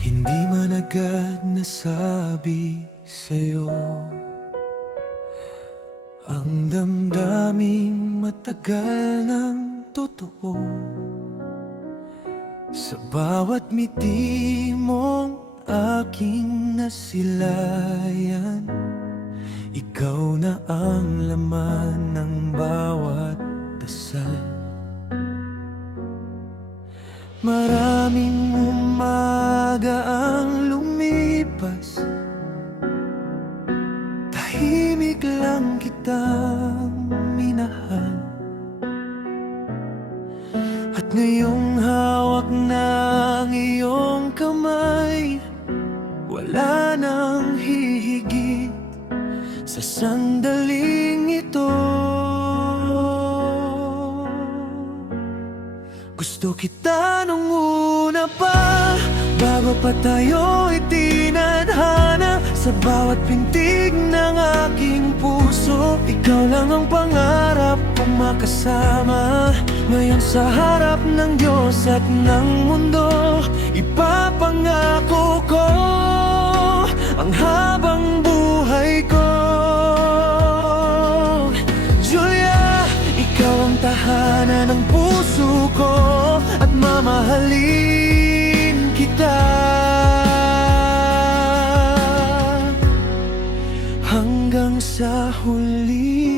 Hindi man agad nasabi sa'yo ang damdaming matagal ng totoo. Sa bawat ngiti mong aking nasilayan, ikaw na ang laman ng bawat dasal. Maraming umaga ang lumipas, tahimik lang kitang minahal. At ngayong hawak ng iyong kamay, wala nang hihigit sa sandaling ito. Gusto kita nung una pa, bago pa tayo itinadhana. Sa bawat pintig ng aking puso, ikaw lang ang pangarap kong makasama. Ngayon sa harap ng Diyos at ng mundo, ipapangako ko ang habang buhay ko. Julia, ikaw ang tahanan ng puso ko, at mamahalin kita hanggang sa huli.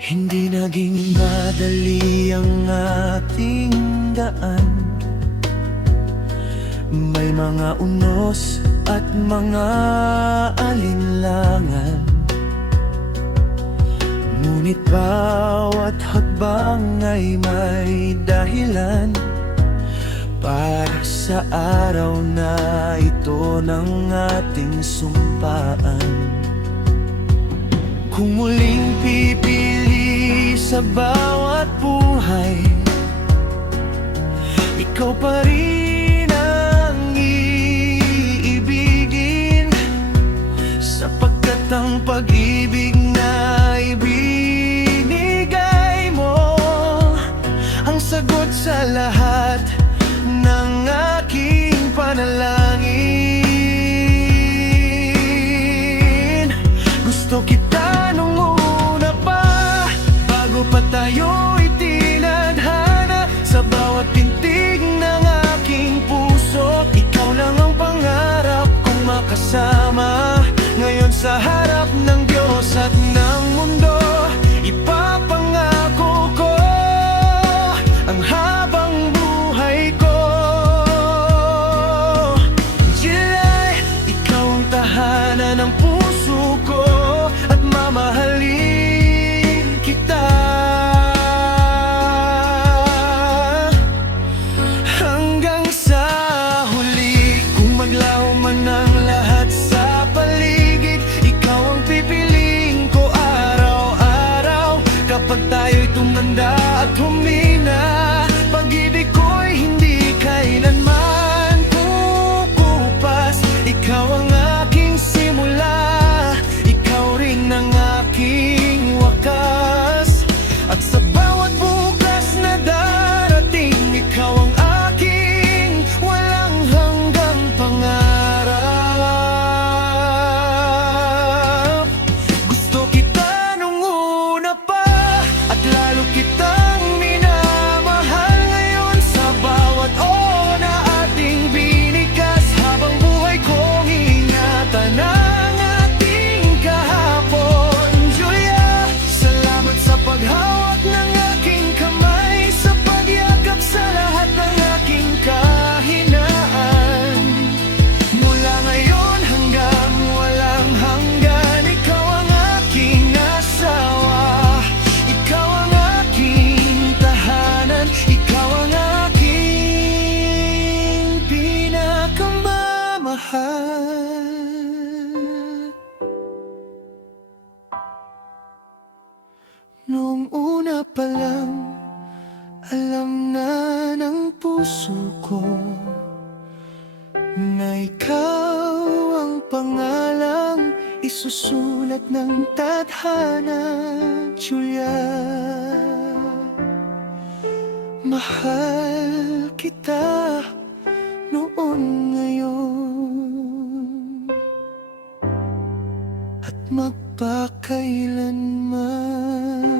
Hindi naging madali ang ating daan, may mga unos at mga alinlangan. Ngunit bawat hakbang ay may dahilan para sa araw na ito ng ating sumpaan. Kung muling pipili sa bawat buhay, ikaw pa rin ang iibigin, sapagkat ang pag-ibig na ibinigay mo ang sagot sa lahat ng aking panalangin. Gusto kita nung una pa, bago pa tayo itinadhana. Sa bawat pintig ng aking puso, ikaw lang ang pangarap kong makasama. Ngayon sa harap ng Diyos at ng mundo, ipapangako ko ang habang buhay ko. July, ikaw ang tahanan ng puso ko, at mamahalin kita hanggang sa huli. Kung maglaho man ang lahat sa paligid, ikaw ang pipiliin ko araw-araw. Kapag tayo'y tumanda at humina, pag-ibig ko'y hindi kailanman kukupas. Ikaw ang aking simula, ikaw rin ang aking wakas. At sa bawat bukas na darating, ikaw ang aking walang hanggang pangarap. Gusto kita nung una pa, at lalo kitang minamahal ngayon. Sa bawat oras na ating binikas, habang buhay kong ingatan ang ating kahapon. Julia, salamat sa paghawak ng aking kamay, sa pagyakap sa lahat ng aking kahinaan. Mula ngayon hanggang walang hanggan, ikaw ang aking asawa, ikaw ang aking tahanan, ikaw ang aking pinakamamahal. Noong una pa lang, alam na ng puso ko na ikaw ang pangalang isusulat ng tadhana, Julia. mahal kita noon, ngayon at magpakailanman.